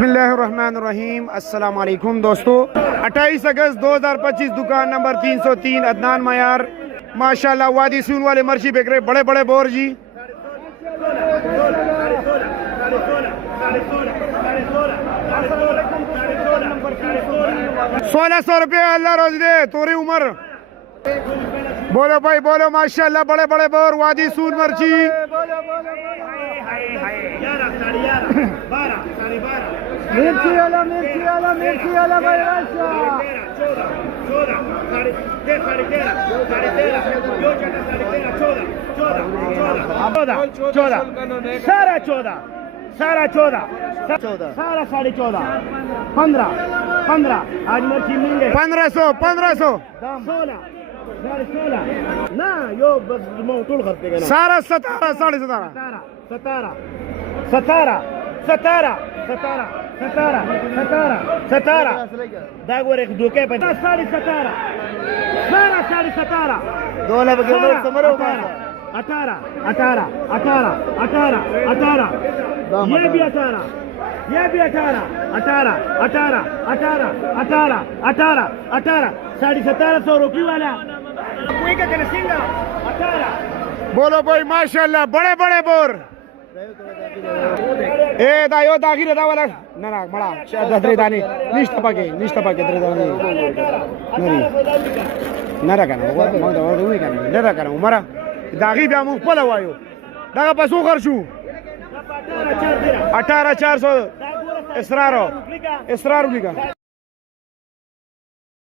बिस्मिल्लाहिर्रहमानिर्रहीम। अस्सलाम वालेकुम दोस्तों। 28 अगस्त 2025 दुकान नंबर 303 अदनान मयार। माशाल्लाह वादी सून वाले मर्ची बिक रहे, बड़े बड़े बोर जी। 1600 रुपये अल्लाह रोज दे तोरी उमर। बोलो भाई बोलो माशाल्लाह, बड़े बड़े बोर वादी सून मर्ची। मिर्ची वाला भाई आशा 14 सारा 14 सारा 14 सारा 14.5 15 आज मर्ची मिले 1500 16 ना यो बस मोटूल खर्चे का सारा 17 साढ़े 17 दागवर एक धोके पे 17.5 सारा 17.5 दोनों बगैर समरो 18 ये भी 18 17.5 रोकी वाला कोई का सिंगा 18 बोलो भाई माशाल्लाह, बड़े बड़े बोर। ए दायो दागी रे दावाला ना ना बड़ा ददरे दाने निष्ठा पाके दरे दाने नरी नरा kana वो दा वो kana नरा kana उमरा दागी बे मु पला वायो दागा पसो खर्चू 18400 इसरार लिखा